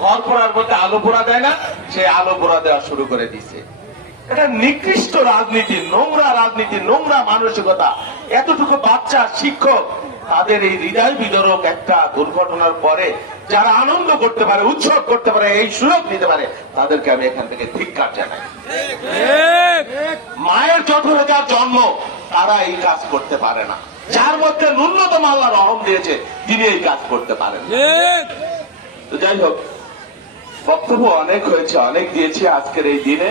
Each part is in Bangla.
ঘর পোড়ার মধ্যে আলো পোড়া দেয় না, সে আলো পোড়া দেওয়া শুরু করে দিছে এটা নিকৃষ্ট রাজনীতি, নোংরা রাজনীতি, নোংরা মানসিকতা। এতটুকু বাচ্চা, শিক্ষক, তাদের এই হৃদয় বিদরক একটা দুর্ঘটনার পরে যারা আনন্দ করতে পারে, উৎসব করতে পারে, এই সুযোগ নিতে পারে, তাদেরকে আমি এখান থেকে ধিক্কার জানাই। মায়ের যঠরে যার জন্ম, তারা এই কাজ করতে পারে না। যার মধ্যে ন্যূনতম আল্লাহ রহম দিয়েছে, তিনি এই কাজ করতে পারেন তো যাই হোক বক্তব্য অনেক হয়েছে, অনেক দিয়েছি আজকের এই দিনে।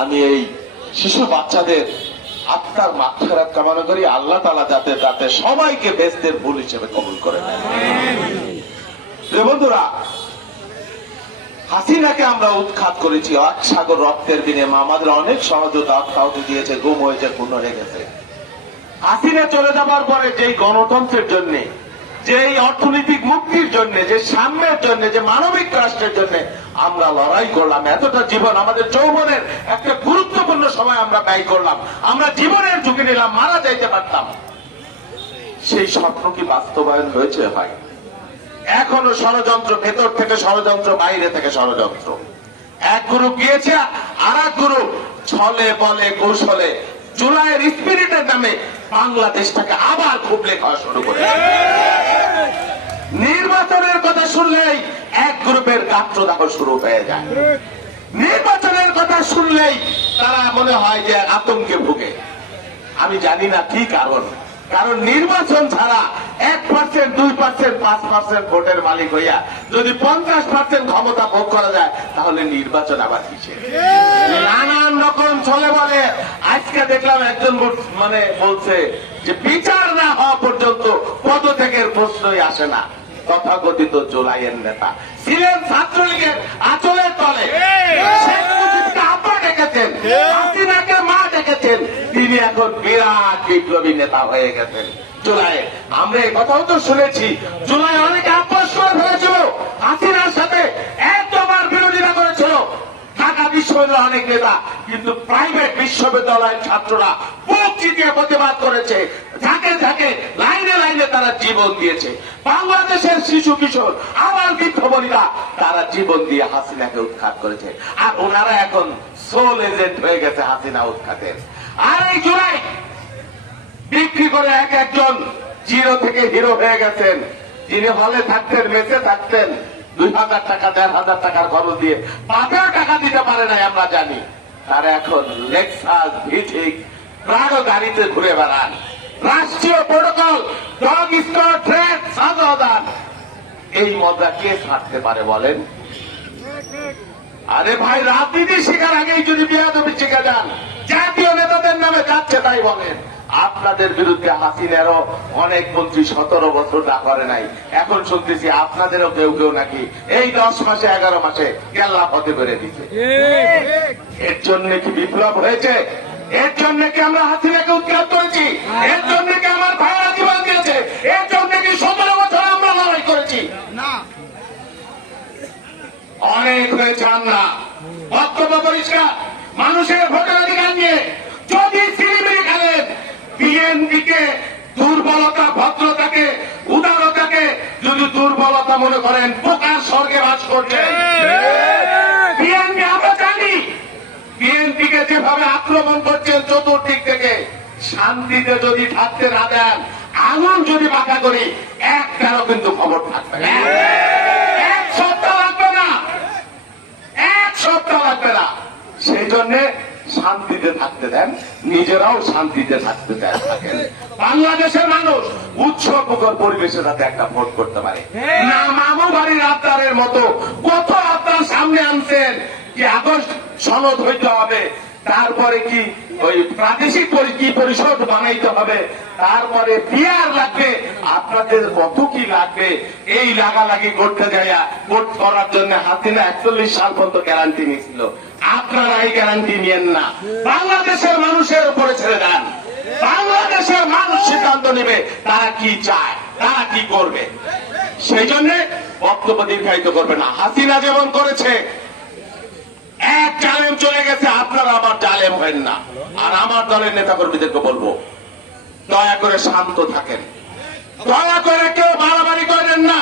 আমি এই শিশু বাচ্চাদের আত্মার মাত্রাত কামনা করি, আল্লাহ তালা যাতে যাতে সবাইকে বেস্তের ভুল হিসেবে কবুল করে বন্ধুরা, হাসিনাকে আমরা উৎখাত করেছি এক সাগর রক্তের বিনিময়ে আমাদের অনেক সহযোগিতা অর্থাহতি দিয়েছে, গুম হয়েছে পূর্ণ হয়ে গেছে। হাসিনা চলে যাবার পরে যেই গণতন্ত্রের জন্য যে এই অর্থনৈতিক মুক্তির জন্য, যে সাম্যের জন্য, যে মানবিক রাষ্ট্রের জন্য আমরা লড়াই করলাম। এতটা জীবন আমাদের যৌবনের একটা গুরুত্বপূর্ণ সময় আমরা ব্যয় করলাম। আমরা জীবনের ঝুঁকি নিলাম, মারা যাইতে পারতাম। সেই স্বপ্ন কি বাস্তবায়ন হয়েছে ভাই? এখনও ষড়যন্ত্র, ভেতর থেকে ষড়যন্ত্র, বাইরে থেকে ষড়যন্ত্র। এক গ্রুপ গিয়েছে আর এক গ্রুপ ছলে, বলে, কৌশলে, জুলাইয়ের স্পিরিটের নামে বাংলাদেশটাকে আবার খুবলে খাওয়া শুরু করে নির্বাচনের কথা শুনলেই এক গ্রুপের গাত্রদাহ শুরু হয়ে যায়। নির্বাচনের কথা শুনলেই তারা মনে হয় যে আতঙ্কে ভুগে। আমি জানি না কি কারণ। কারণ নির্বাচন ছাড়া এক পার্সেন্ট দুই পার্সেন্ট পাঁচ পার্সেন্ট ভোটের মালিক হইয়া যদি পঞ্চাশ পার্সেন্ট ক্ষমতা ভোগ করা যায়, তাহলে নির্বাচন আবার কিসের? নানান রকম চলে বলে। আজকে দেখলাম একজন মানে বলছে যে বিচার না হওয়া পর্যন্ত পদত্যাগের প্রশ্নই আসে না। তথাকথিত জুলাইয়ের নেতা। ছিলেন ছাত্রলীগের আচলের তলে। শেখ মুজিবকে আব্বা ডেকেছেন হাসিনাকে মা ডেকেছেন। তিনি এখন বিরাট বিপ্লবী নেতা হয়ে গেছেন। জুলাই আমরা এই কথাও তো শুনেছি জুলাই অনেকে আপোষ করে ফেলেছিল। হাসিনার সাথে একদমবার বিরোধিতা করেছিল। ঢাকা বিশ্ববিদ্যালয়ের অনেক নেতা কিন্তু প্রাইভেট বিশ্ববিদ্যালয়ের ছাত্ররা বুক চিতিয়ে প্রতিবাদ করেছে। ঝাঁকে ঝাঁকে, লাইনে লাইনে তারা জীবন দিয়েছে। বাংলাদেশের শিশু কিশোর আমার বৃদ্ধ বনিতা, তারা জীবন দিয়ে হাসিনাকে উৎখাত করেছে। আর ওনারা এখন সোল এজেন্ট হয়ে গেছে হাসিনা উৎখাতের। আর এই বিক্রি করে এক একজন জিরো থেকে হিরো হয়ে গেছেন। যিনি হলে থাকতেন মেসে থাকতেন। দুই হাজার টাকা, দেড় হাজার টাকার খরচ দিয়ে টাকা দিতে পারে নাই, আমরা জানি। তারা এখন লেক্সাস ভিঠিক গাড়িতে ঘুরে বেড়ান। রাষ্ট্রীয় প্রোটোকল ডগ স্কোর ট্রেন সাজাদান এই মজা কে ছাড়তে পারে বলেন? আরে ভাই রাজনীতি শেখার আগেই যদি বিয়াদবি শিখে যান জাতীয় নেতাদের নামে যাচ্ছে তাই বলেন। আপনাদের বিরুদ্ধে হাসিনারও অনেক মন্ত্রী সতেরো বছর না করে নাই। এখন শুনতেছি আপনাদেরও কেউ কেউ নাকি এই দশ মাসে এগারো মাসে কেল্লা পথে বেড়ে দিচ্ছে এর জন্য কি বিপ্লব হয়েছে? এর জন্য কি আমরা হাসিনাকে উৎখাত করেছি? এর জন্য কি আমার ভাইরা জীবন দিয়েছে? এর জন্য কি সতেরো বছর আমরা লড়াই করেছি? অনেক হয়েছে আমরা। বক্তব্য পরিষ্কার। মানুষের ভোটের অধিকার নিয়ে যদি সিনেমে খেলেন বিএনপিকে দুর্বলতা ভদ্রতাকে উদারতাকে যদি দুর্বলতা মনে করেন পোকার স্বর্গে বাস করছে বিএনপি আমরা জানি বিএনপিকে যেভাবে আক্রমণ করছেন চতুর্দিক থেকে। শান্তিতে যদি থাকতে না দেন আগুন যদি বাঁকা করি একটারও কিন্তু খবর থাকবে এক সপ্তাহ লাগবে না। এক সপ্তাহ লাগবে না। সেই জন্য শান্তিতে থাকতে দেন, নিজেরাও শান্তিতে থাকতে দেন বাংলাদেশের মানুষ যাতে একটা ভোট করতে পারে। না মামু বাড়ির আবদারের মতো, কত আবদার সামনে আনছেন কি আগস্ট সনদ হইতে হবে। তারপরে কি? ওই প্রাদেশিক কি পরিষদ বানাইতে হবে। তারপরে পিয়ার লাগবে। আপনাদের কত কি লাগবে? এই লাগালাগি করতে যাইয়া ভোট করার জন্য হাসিনা একচল্লিশ সাল পর্যন্ত গ্যারান্টি নিয়েছিল। আপনারা এই গ্যারান্টি নিয়েন না। বাংলাদেশের মানুষের উপরে ছেড়ে দেন। বাংলাদেশের মানুষ সিদ্ধান্ত নেবে তারা কি চায়, তারা কি করবে। সেই জন্য বক্তব্য দীর্ঘায়িত করবে না। হাসিনা যেমন করেছে এক জালেম চলে গেছে, আপনারা আবার জালেম হবেন না। আর আমার দলের নেতা কর্মীদেরকে বলব, দয়া করে শান্ত থাকেন। দয়া করে কেউ বাড়াবাড়ি করেন না।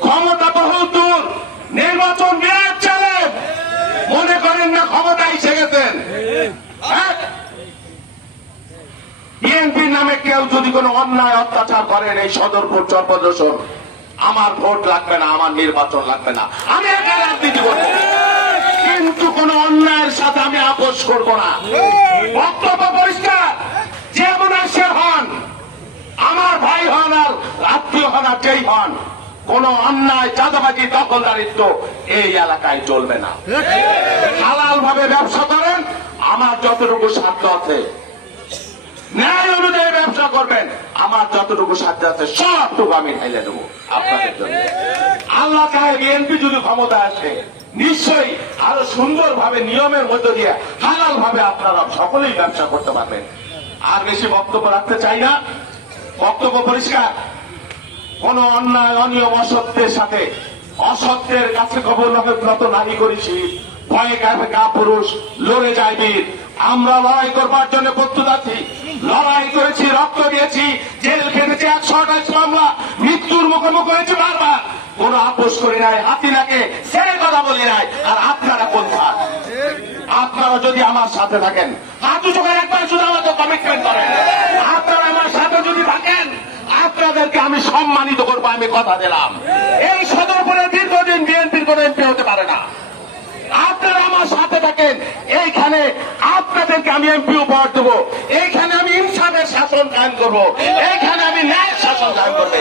ক্ষমতা বহু দূর। নির্বাচন বিরাট চ্যালেঞ্জ। মনে করেন না ক্ষমতা এসে গেছেন? হ্যাঁ? বিএনপির নামে কেউ যদি কোনো অন্যায় অত্যাচার করেন, এই সদরপুর চরপদর্শন আমার ভোট লাগবে না, আমার নির্বাচন লাগবে না। আমি একা রাজনীতি করব। কিন্তু কোন অন্যায়ের সাথে আমি আপোষ করব না। বক্তব্য পরিষ্কার। যেমন সে হন আমার ভাই হন আর আত্মীয় হন আর যেই হন কোন অন্যায় চাঁদাবাজি দখলদারিত্ব এই এলাকায় চলবে না। হালাল ভাবে ব্যবসা করেন আমার যতটুকু সাধ্য আছে। ন্যায় অনুযায়ী ব্যবসা করবেন। আমার যতটুকু সাধ্য আছে, সবটুকু আমি ঢেলে দেবো আপনাদের জন্য। আল্লাহ চাহে বিএনপি যদি ক্ষমতা আসে, নিশ্চয়ই আরও সুন্দরভাবে নিয়মের মধ্য দিয়ে হালাল ভাবে আপনারা সকলেই ব্যবসা করতে পারবেন। আর বেশি বক্তব্য রাখতে চাই না। বক্তব্য পরিষ্কার। কোন অন্যায়, অনিয়ম, অসত্যের সাথে, অসত্যের কাছে কবর নত নারী করেছি। ভয়ে কাপে কা পুরুষ লড়ে যায় বীর। আমরা লড়াই করবার জন্য প্রস্তুত আছি। লড়াই করেছি, রক্ত দিয়েছি, জেল খেটেছি একশো আঠাশ মামলা, মৃত্যুর মুখোমুখি হয়েছে বারবার। কোন আপোষ করি নাই, হাতি লাগে ছেড়ে কথা বলি নাই। আর আপনারা কোনখান? আপনারা যদি আমার সাথে থাকেন, হাত উঁচু করে একবার শুধু আমাকে কমিটমেন্ট করেন। আপনারা আমার সাথে যদি থাকেন, আপনাদেরকে আমি সম্মানিত করব, আমি কথা দিলাম। এই সদর সদরপুরে দীর্ঘদিন বিএনপির কোন এমপি হতে পারে না। আপনারা আমার সাথে থাকেন এইখানে আপনাদেরকে আমি এমপি উপহার দেবো। এইখানে আমি ইনসানের শাসন দান করব। এইখানে আমি ন্যায় শাসন কায়েম করব